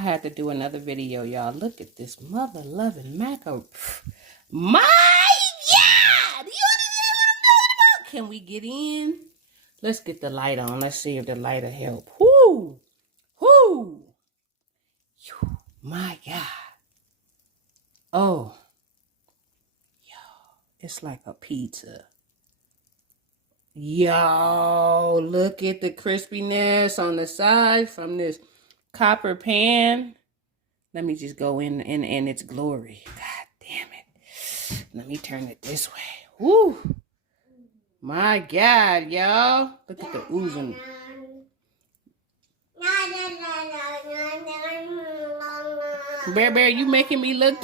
had to do another video, y'all. Look at this mother-loving macaroni. My God! You understand what I'm talking about? Can we get in? Let's get the light on. Let's see if the light will help. Whoo! Whoo! My God. Oh. It's like a pizza. Yo, look at the crispiness on the side from this copper pan. Let me just go in its glory. God damn it. Let me turn it this way. Woo. My God, y'all. Look at the oozing. Bear, you making me look